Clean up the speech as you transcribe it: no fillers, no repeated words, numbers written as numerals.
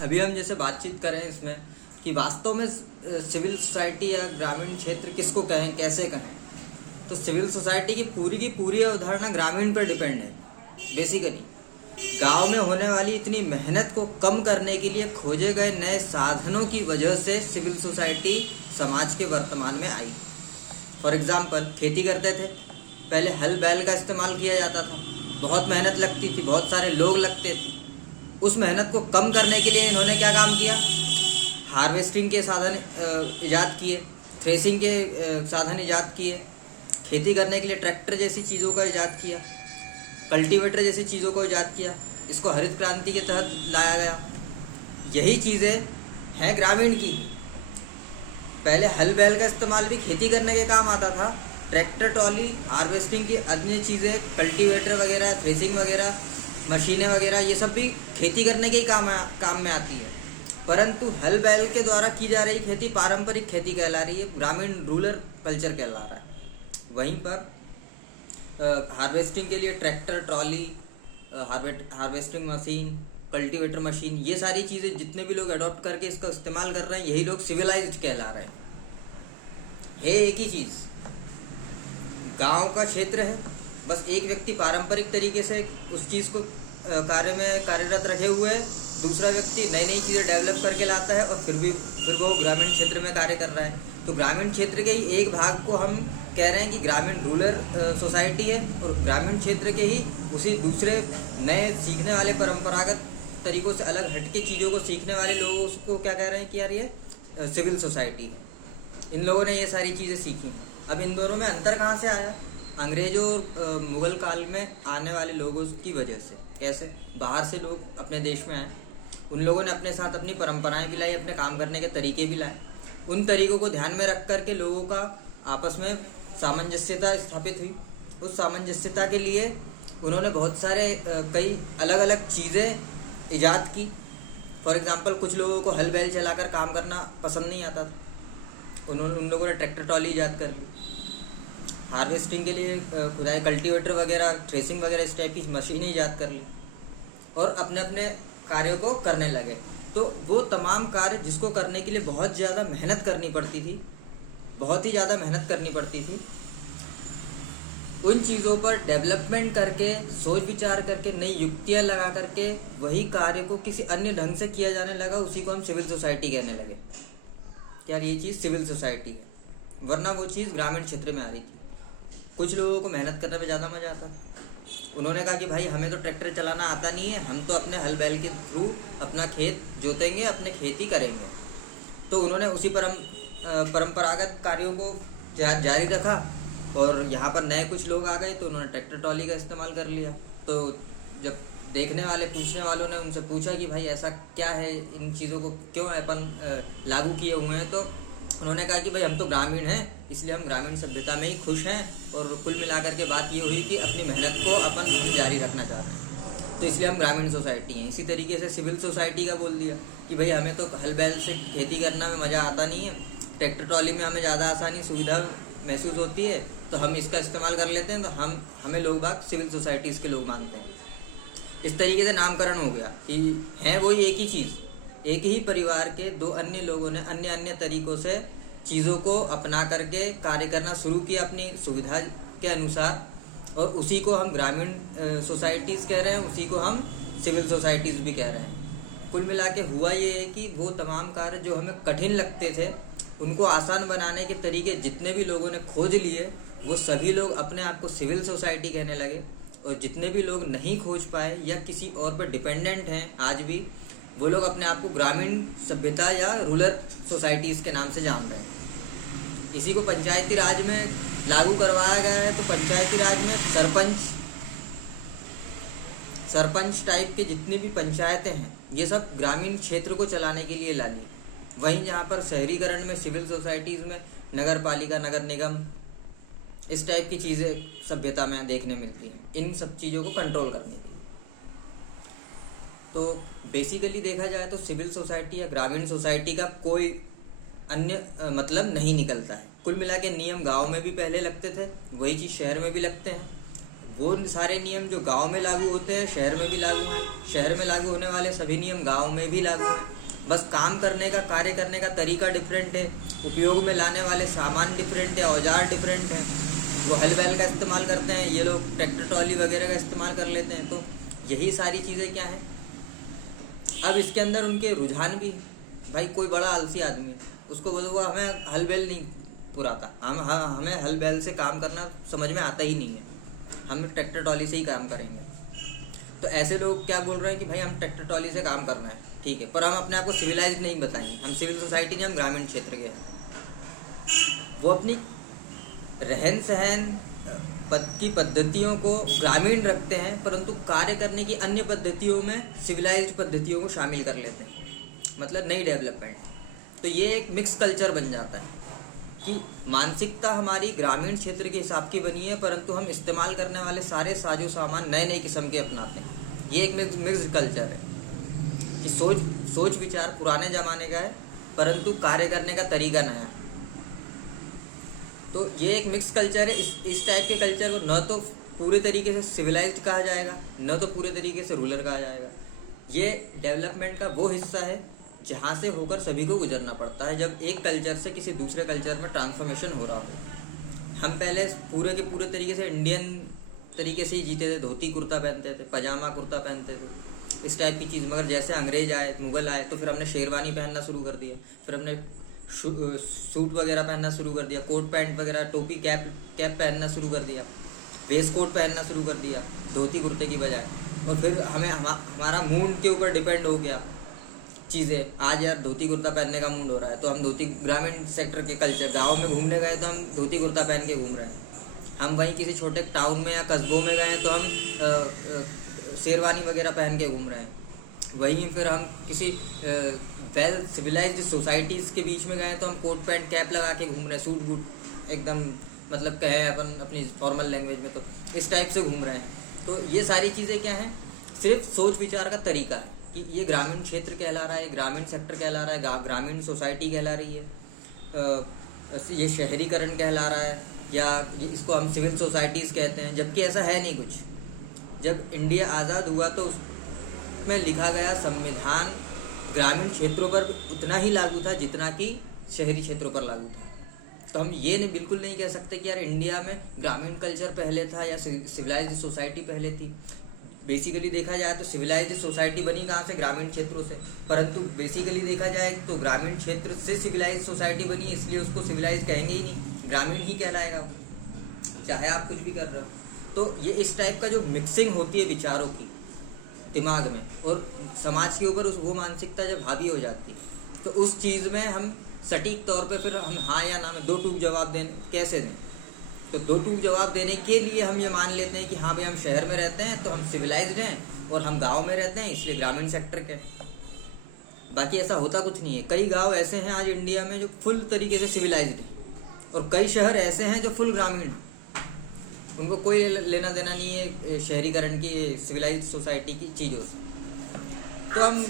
अभी हम जैसे बातचीत करें इसमें कि वास्तव में सिविल सोसाइटी या ग्रामीण क्षेत्र किसको कहें, कैसे कहें, तो सिविल सोसाइटी की पूरी अवधारणा ग्रामीण पर डिपेंड है। बेसिकली गांव में होने वाली इतनी मेहनत को कम करने के लिए खोजे गए नए साधनों की वजह से सिविल सोसाइटी समाज के वर्तमान में आई। फॉर एग्जाम्पल, खेती करते थे, पहले हल बैल का इस्तेमाल किया जाता था, बहुत मेहनत लगती थी, बहुत सारे लोग लगते थे। उस मेहनत को कम करने के लिए इन्होंने क्या काम किया, हार्वेस्टिंग के साधन ईजाद किए, थ्रेसिंग के साधन ईजाद किए, खेती करने के लिए ट्रैक्टर जैसी चीज़ों का ईजाद किया, कल्टीवेटर जैसी चीज़ों को ईजाद किया। इसको हरित क्रांति के तहत लाया गया। यही चीज़ें हैं ग्रामीण की। पहले हल बैल का इस्तेमाल भी खेती करने के काम आता था, ट्रैक्टर, ट्रॉली, हार्वेस्टिंग की अन्य चीज़ें, कल्टीवेटर वगैरह, थ्रेसिंग वगैरह, मशीनें वगैरह, ये सब भी खेती करने के ही काम में आती है। परंतु हल बैल के द्वारा की जा रही खेती पारंपरिक खेती कहला रही है, ग्रामीण रूरल कल्चर कहला रहा है। वहीं पर हार्वेस्टिंग के लिए tractor, trolley, harvesting machine, cultivator machine, ये सारी चीज़ें जितने भी लोग अडॉप्ट करके इसका इस्तेमाल कर रहे हैं, यही लोग सिविलाइज्ड कहला रहे हैं। एक ही चीज़, गांव का क्षेत्र है, बस एक व्यक्ति पारंपरिक तरीके से उस चीज़ को कार्य में कार्यरत रखे हुए है, दूसरा व्यक्ति नई नई चीज़ें डेवलप करके लाता है और फिर वो ग्रामीण क्षेत्र में कार्य कर रहा है। तो ग्रामीण क्षेत्र के ही एक भाग को हम कह रहे हैं कि ग्रामीण रूरल सोसाइटी है, और ग्रामीण क्षेत्र के ही उसी दूसरे नए सीखने वाले परंपरागत तरीक़ों से अलग हटके चीज़ों को सीखने वाले लोगों को क्या कह रहे हैं कि यार ये सिविल सोसाइटी है। इन लोगों ने ये सारी चीज़ें सीखी। अब इन दोनों में अंतर कहाँ से आया? अंग्रेज़ों और मुग़ल काल में आने वाले लोगों की वजह से। कैसे? बाहर से लोग अपने देश में आए, उन लोगों ने अपने साथ अपनी परंपराएं भी लाई, अपने काम करने के तरीके भी लाए। उन तरीक़ों को ध्यान में रख कर के लोगों का आपस में सामंजस्यता स्थापित हुई। उस सामंजस्यता के लिए उन्होंने बहुत सारे कई अलग अलग चीज़ें ईजाद की। फॉर एग्ज़ाम्पल, कुछ लोगों को हल बैल चलाकर काम करना पसंद नहीं आता था, उन लोगों ने ट्रैक्टर, ट्रॉली ईजाद कर ली। हार्वेस्टिंग के लिए खुदाई, कल्टीवेटर वगैरह, थ्रेसिंग वगैरह, इस टाइप की मशीनें ईजाद कर ली और अपने अपने कार्यों को करने लगे। तो वो तमाम कार्य जिसको करने के लिए बहुत ज़्यादा मेहनत करनी पड़ती थी, बहुत ही ज़्यादा मेहनत करनी पड़ती थी, उन चीज़ों पर डेवलपमेंट करके, सोच विचार करके, नई युक्तियाँ लगा करके वही कार्य को किसी अन्य ढंग से किया जाने लगा। उसी को हम सिविल सोसाइटी कहने लगे। यार ये चीज़ सिविल सोसाइटी है, वरना वो चीज़ ग्रामीण क्षेत्र में आ रही थी। कुछ लोगों को मेहनत करने में ज़्यादा मज़ा आता। उन्होंने कहा कि भाई हमें तो ट्रैक्टर चलाना आता नहीं है, हम तो अपने हल बैल के थ्रू अपना खेत जोतेंगे, अपने खेती करेंगे। तो उन्होंने उसी परंपरागत कार्यों को जारी रखा और यहाँ पर नए कुछ लोग आ गए तो उन्होंने ट्रैक्टर, ट्रॉली का इस्तेमाल कर लिया। तो जब देखने वाले, पूछने वालों ने उनसे पूछा कि भाई ऐसा क्या है, इन चीज़ों को क्यों अपन लागू किए हुए हैं, तो उन्होंने कहा कि भाई हम तो ग्रामीण हैं, इसलिए हम ग्रामीण सभ्यता में ही खुश हैं, और कुल मिलाकर के बात ये हुई कि अपनी मेहनत को अपन जारी रखना चाहते हैं, तो इसलिए हम ग्रामीण सोसाइटी हैं। इसी तरीके से सिविल सोसाइटी का बोल दिया कि भाई हमें तो हल बैल से खेती करना में मज़ा आता नहीं है, ट्रैक्टर, ट्रॉली में हमें ज़्यादा आसानी, सुविधा महसूस होती है, तो हम इसका इस्तेमाल कर लेते हैं, तो हमें लोग बाग सिविल सोसाइटीज़ के लोग मानते हैं। इस तरीके से नामकरण हो गया कि हैं वही एक ही चीज़, एक ही परिवार के दो अन्य लोगों ने अन्य अन्य तरीक़ों से चीज़ों को अपना करके कार्य करना शुरू किया अपनी सुविधा के अनुसार, और उसी को हम ग्रामीण सोसाइटीज़ कह रहे हैं, उसी को हम सिविल सोसाइटीज़ भी कह रहे हैं। कुल मिला के हुआ ये है कि वो तमाम कार्य जो हमें कठिन लगते थे, उनको आसान बनाने के तरीके जितने भी लोगों ने खोज लिए, वो सभी लोग अपने आप को सिविल सोसाइटी कहने लगे, और जितने भी लोग नहीं खोज पाए या किसी और पर डिपेंडेंट हैं आज भी, वो लोग अपने आप को ग्रामीण सभ्यता या रूरल सोसाइटीज़ के नाम से जान रहे हैं। इसी को पंचायती राज में लागू करवाया गया है। तो पंचायती राज में सरपंच टाइप के जितनी भी पंचायतें हैं, ये सब ग्रामीण क्षेत्र को चलाने के लिए ला ली। वहीं जहाँ पर शहरीकरण में सिविल सोसाइटीज़ में नगर पालिका, नगर निगम, इस टाइप की चीज़ें सभ्यता में देखने मिलती हैं, इन सब चीज़ों को कंट्रोल करने के लिए। तो बेसिकली देखा जाए तो सिविल सोसाइटी या ग्रामीण सोसाइटी का कोई अन्य मतलब नहीं निकलता है। कुल मिला के नियम गाँव में भी पहले लगते थे, वही चीज़ शहर में भी लगते हैं, वो सारे नियम जो गांव में लागू होते हैं शहर में भी लागू हैं, शहर में लागू होने वाले सभी नियम गांव में भी लागू हैं। बस काम करने का, कार्य करने का तरीका डिफरेंट है, उपयोग में लाने वाले सामान डिफरेंट है, औजार डिफरेंट है। वो हल बैल का इस्तेमाल करते हैं, ये लोग ट्रैक्टर ट्रॉली वगैरह का इस्तेमाल कर लेते हैं। तो यही सारी चीज़ें क्या हैं। अब इसके अंदर उनके रुझान भी, भाई कोई बड़ा आलसी आदमी है, उसको बोलो वो हमें हल बैल नहीं पुराता, हमें हल बैल से काम करना समझ में आता ही नहीं है, हम ट्रैक्टर ट्रॉली से ही काम करेंगे। तो ऐसे लोग क्या बोल रहे हैं कि भाई हम ट्रैक्टर ट्रॉली से काम करना है, ठीक है, पर हम अपने आप को सिविलाइज नहीं बताएंगे, हम सिविल सोसाइटी नहीं, हम ग्रामीण क्षेत्र के हैं। वो अपनी रहन सहन की पद्धतियों को ग्रामीण रखते हैं, परंतु कार्य करने की अन्य पद्धतियों में सिविलाइज्ड पद्धतियों को शामिल कर लेते हैं, मतलब नई डेवलपमेंट। तो ये एक मिक्स कल्चर बन जाता है कि मानसिकता हमारी ग्रामीण क्षेत्र के हिसाब की बनी है, परंतु हम इस्तेमाल करने वाले सारे साजो सामान नए नए किस्म के अपनाते हैं। ये एक मिक्स्ड कल्चर है कि सोच विचार पुराने ज़माने का है, परंतु कार्य करने का तरीका नया है। तो ये एक मिक्स कल्चर है। इस टाइप के कल्चर को न तो पूरे तरीके से सिविलाइज्ड कहा जाएगा, न तो पूरे तरीके से रूरल कहा जाएगा। ये डेवलपमेंट का वो हिस्सा है जहाँ से होकर सभी को गुजरना पड़ता है, जब एक कल्चर से किसी दूसरे कल्चर में ट्रांसफॉर्मेशन हो रहा हो। हम पहले पूरे के पूरे तरीके से इंडियन तरीके से ही जीते थे, धोती कुर्ता पहनते थे, पजामा कुर्ता पहनते थे, इस टाइप की चीज़। मगर जैसे अंग्रेज आए, मुग़ल आए, तो फिर हमने शेरवानी पहनना शुरू कर दिया, फिर हमने सूट वगैरह पहनना शुरू कर दिया, कोट पैंट वगैरह, टोपी कैप पहनना शुरू कर दिया, वेस्ट कोट पहनना शुरू कर दिया धोती कुर्ते की बजाय। और फिर हमारा मूड के ऊपर डिपेंड हो गया चीज़ें। आज यार धोती कुर्ता पहनने का मूड हो रहा है, तो हम धोती, ग्रामीण सेक्टर के कल्चर, गाँव में घूमने गए तो हम धोती कुर्ता पहन के घूम रहे हैं। हम वहीं किसी छोटे टाउन में या कस्बों में गए तो हम शेरवानी वगैरह पहन के घूम रहे हैं। वहीं फिर हम किसी वेल सिविलाइज्ड सोसाइटीज़ के बीच में गए तो हम कोट पैंट कैप लगा के घूम रहे हैं, सूट बूट एकदम, मतलब कहे अपन अपनी फॉर्मल लैंग्वेज में, तो इस टाइप से घूम रहे हैं। तो ये सारी चीज़ें क्या हैं, सिर्फ सोच विचार का तरीका है कि ये ग्रामीण क्षेत्र कहला रहा है, ग्रामीण सेक्टर कहला रहा है, ग्रामीण सोसाइटी कहला रही है, ये शहरीकरण कहला रहा है, या इसको हम सिविल सोसाइटीज़ कहते हैं, जबकि ऐसा है नहीं कुछ। जब इंडिया आज़ाद हुआ तो उसमें लिखा गया संविधान ग्रामीण क्षेत्रों पर उतना ही लागू था जितना कि शहरी क्षेत्रों पर लागू था। तो हम ये बिल्कुल नहीं कह सकते कि यार इंडिया में ग्रामीण कल्चर पहले था या सिविलाइज्ड सोसाइटी पहले थी। बेसिकली देखा जाए तो सिविलाइज्ड सोसाइटी बनी कहाँ से, ग्रामीण क्षेत्रों से। परंतु बेसिकली देखा जाए तो ग्रामीण क्षेत्र से सिविलाइज्ड सोसाइटी बनी, इसलिए उसको सिविलाइज कहेंगे ही नहीं, ग्रामीण ही कहलाएगा, चाहे आप कुछ भी कर रहे हो। तो ये इस टाइप का जो मिक्सिंग होती है विचारों की दिमाग में और समाज के ऊपर, वो मानसिकता जब हावी हो जाती है तो उस चीज़ में हम सटीक तौर पे फिर हम हाँ या ना में दो टूक जवाब दें, कैसे दें। तो दो टूक जवाब देने के लिए हम ये मान लेते हैं कि हाँ भाई हम शहर में रहते हैं तो हम सिविलाइज्ड हैं, और हम गांव में रहते हैं इसलिए ग्रामीण सेक्टर के। बाकी ऐसा होता कुछ नहीं है। कई गांव ऐसे हैं आज इंडिया में जो फुल तरीके से सिविलाइज्ड हैं, और कई शहर ऐसे हैं जो फुल ग्रामीण हैं, उनको कोई लेना देना नहीं है शहरीकरण की, सिविलाइज्ड सोसाइटी की चीज़ों से। तो हम